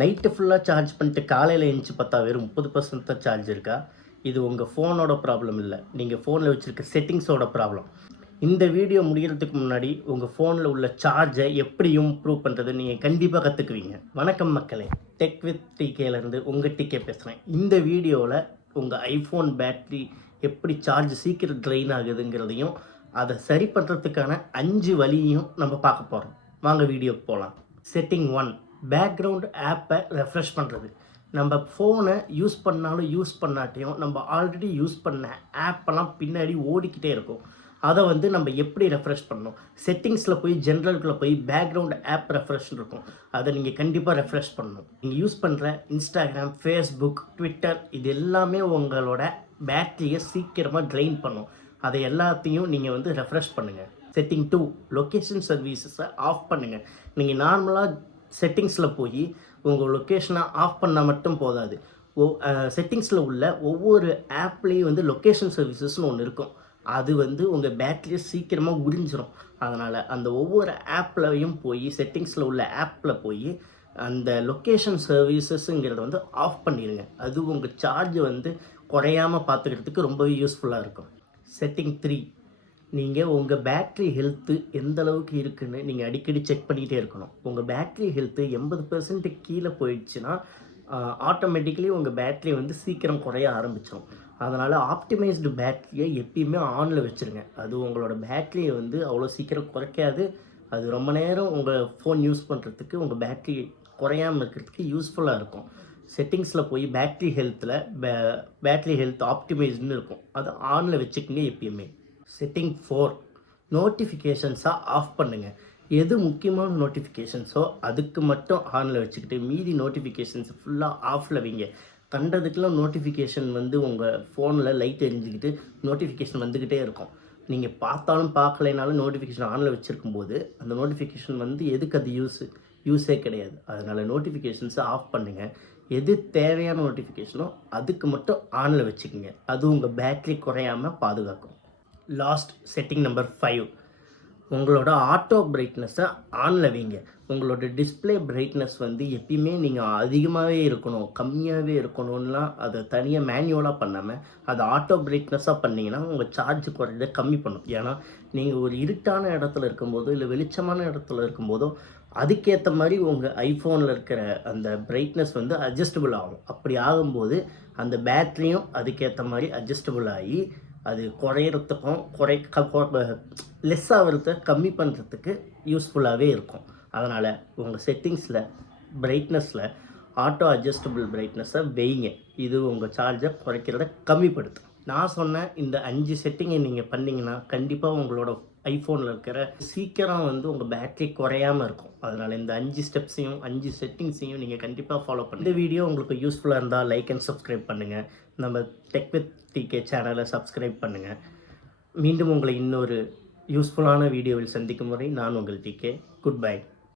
Night ஃபுல்லாக charge பண்ணிட்டு காலையில் எழுந்துச்சி பார்த்தா வெறும் 30% தான் சார்ஜ் இருக்கா? இது உங்கள் ஃபோனோட ப்ராப்ளம் இல்லை, நீங்கள் ஃபோனில் வச்சுருக்க செட்டிங்ஸோட ப்ராப்ளம். இந்த வீடியோ முடிகிறதுக்கு முன்னாடி உங்கள் ஃபோனில் உள்ள சார்ஜை எப்படி இம்ப்ரூவ் பண்ணுறது நீங்கள் கண்டிப்பாக கற்றுக்குவீங்க. வணக்கம் மக்களே, டெக் வித் டிகேலேருந்து உங்கள் டிகே பேசுகிறேன். இந்த வீடியோவில் உங்கள் ஐஃபோன் பேட்ரி எப்படி சார்ஜ் சீக்கிரம் ட்ரெயின் ஆகுதுங்கிறதையும் அதை சரி பண்ணுறதுக்கான 5 வழியையும் நம்ம பார்க்க போகிறோம். வாங்க வீடியோக்கு போகலாம். செட்டிங் 1, பேக்ரவுண்ட் ஆப்பை ரெஃப்ரெஷ் பண்ணுறது. நம்ம ஃபோனை யூஸ் பண்ணாலும் யூஸ் பண்ணாட்டியும் நம்ம ஆல்ரெடி யூஸ் பண்ண ஆப்பெல்லாம் பின்னாடி ஓடிக்கிட்டே இருக்கும். அதை நம்ம எப்படி ரெஃப்ரெஷ் பண்ணணும்? செட்டிங்ஸில் போய் ஜென்ரலுக்குள்ளே போய் பேக்ரவுண்ட் ஆப் ரெஃப்ரெஷ்னு இருக்கும், அதை நீங்கள் கண்டிப்பாக ரெஃப்ரெஷ் பண்ணணும். நீங்கள் யூஸ் பண்ணுற இன்ஸ்டாகிராம், ஃபேஸ்புக், ட்விட்டர் இது எல்லாமே உங்களோட பேட்டரியை சீக்கிரமாக ட்ரெயின் பண்ணும். அதை எல்லாத்தையும் நீங்கள் ரெஃப்ரெஷ் பண்ணுங்கள். செட்டிங் 2, லொக்கேஷன் சர்வீசஸை ஆஃப் பண்ணுங்கள். நீங்கள் நார்மலாக செட்டிங்ஸில் போய் உங்கள் லொக்கேஷனை ஆஃப் பண்ணால் மட்டும் போதாது. செட்டிங்ஸில் உள்ள ஒவ்வொரு ஆப்லேயும் லொக்கேஷன் சர்வீசஸ்னு ஒன்று இருக்கும். அது உங்கள் பேட்டரியை சீக்கிரமாக உறிஞ்சிடும். அதனால் அந்த ஒவ்வொரு ஆப்லையும் போய் செட்டிங்ஸில் உள்ள ஆப்பில் போய் அந்த லொக்கேஷன் சர்வீசஸ்ங்கிறத ஆஃப் பண்ணிடுங்க. அது உங்கள் சார்ஜ் குறையாமல் பார்த்துக்கிறதுக்கு ரொம்பவே யூஸ்ஃபுல்லாக இருக்கும். செட்டிங் 3, நீங்கள் உங்கள் பேட்ரி ஹெல்த்து எந்த அளவுக்கு இருக்குதுன்னு நீங்கள் அடிக்கடி செக் பண்ணிகிட்டே இருக்கணும். உங்கள் பேட்ரி ஹெல்த்து 80% கீழே போயிடுச்சுன்னா ஆட்டோமேட்டிக்கலி உங்கள் பேட்ரி சீக்கிரம் குறைய ஆரம்பிச்சிடும். அதனால் ஆப்டிமைஸ்டு பேட்ரியை எப்பயுமே ஆனில் வச்சுருங்க. அது உங்களோட பேட்ரியை அவ்வளோ சீக்கிரம் குறைக்காது. அது ரொம்ப நேரம் உங்கள் ஃபோன் யூஸ் பண்ணுறதுக்கு, உங்கள் பேட்ரி குறையாமல் இருக்கிறதுக்கு யூஸ்ஃபுல்லாக இருக்கும். செட்டிங்ஸில் போய் பேட்ரி ஹெல்த்தில் பேட்ரி ஹெல்த் ஆப்டிமைஸ்டுன்னு இருக்கும், அதை ஆனில் வச்சுக்கோங்க எப்பயுமே. செட்டிங் 4, நோட்டிஃபிகேஷன்ஸாக ஆஃப் பண்ணுங்கள். எது முக்கியமான நோட்டிஃபிகேஷன்ஸோ அதுக்கு மட்டும் ஆனில் வச்சுக்கிட்டு மீதி நோட்டிஃபிகேஷன்ஸ் ஃபுல்லாக ஆஃபில் வைங்க. கண்டதுக்கெல்லாம் நோட்டிஃபிகேஷன் உங்கள் ஃபோனில் லைட் எரிஞ்சிக்கிட்டு நோட்டிஃபிகேஷன் வந்துக்கிட்டே இருக்கும். நீங்கள் பார்த்தாலும் பார்க்கலைனாலும் நோட்டிஃபிகேஷன் ஆனில் வச்சுருக்கும்போது அந்த நோட்டிஃபிகேஷன் எதுக்கு அது யூஸே கிடையாது. அதனால் நோட்டிஃபிகேஷன்ஸை ஆஃப் பண்ணுங்கள். எது தேவையான நோட்டிஃபிகேஷனோ அதுக்கு மட்டும் ஆனில் வச்சுக்கோங்க. அது உங்கள் பேட்ரி குறையாமல் பாதுகாக்கும். லாஸ்ட் செட்டிங் நம்பர் 5, உங்களோட ஆட்டோ பிரைட்னஸை ஆனில் வைங்க. உங்களோட டிஸ்பிளே பிரைட்னஸ் எப்பயுமே நீங்கள் அதிகமாகவே இருக்கணும், கம்மியாகவே இருக்கணும்லாம் அதை தனியாக மேனுவலாக பண்ணாமல் அதை ஆட்டோ பிரைட்னஸாக பண்ணிங்கன்னா உங்கள் சார்ஜ் குறையில கம்மி பண்ணும். ஏன்னா நீங்கள் ஒரு இருட்டான இடத்துல இருக்கும்போதோ இல்லை வெளிச்சமான இடத்துல இருக்கும்போதோ அதுக்கேற்ற மாதிரி உங்கள் ஐஃபோனில் இருக்கிற அந்த பிரைட்னஸ் அட்ஜஸ்டபிள் ஆகும். அப்படி ஆகும்போது அந்த பேட்ரியும் அதுக்கேற்ற மாதிரி அட்ஜஸ்டபிள் ஆகி அது குறையிறதுக்கும் லெஸ் ஆகிறத கம்மி பண்ணுறதுக்கு யூஸ்ஃபுல்லாகவே இருக்கும். அதனால் உங்கள் செட்டிங்ஸில் பிரைட்னஸில் ஆட்டோ அட்ஜஸ்டபிள் பிரைட்னஸை வைங்க. இது உங்கள் சார்ஜை குறைக்கிறத கம்மிப்படுத்தும். நான் சொன்ன இந்த 5 செட்டிங்கை நீங்கள் பண்ணிங்கன்னா கண்டிப்பாக உங்களோட ஐஃபோனில் இருக்கிற சீக்கிரம் உங்கள் பேட்டரி குறையாமல் இருக்கும். அதனால் இந்த 5 ஸ்டெப்ஸையும் 5 செட்டிங்ஸையும் நீங்கள் கண்டிப்பாக ஃபாலோ பண்ணுங்கள். இந்த வீடியோ உங்களுக்கு யூஸ்ஃபுல்லாக இருந்தால் லைக் அண்ட் சப்ஸ்கிரைப் பண்ணுங்கள். நம்ம டெக் வித் டிகே சேனலை சப்ஸ்கிரைப் பண்ணுங்கள். மீண்டும் உங்களை இன்னொரு யூஸ்ஃபுல்லான வீடியோவில் சந்திக்கும் வரை நான் உங்கள் டிகே. Good bye.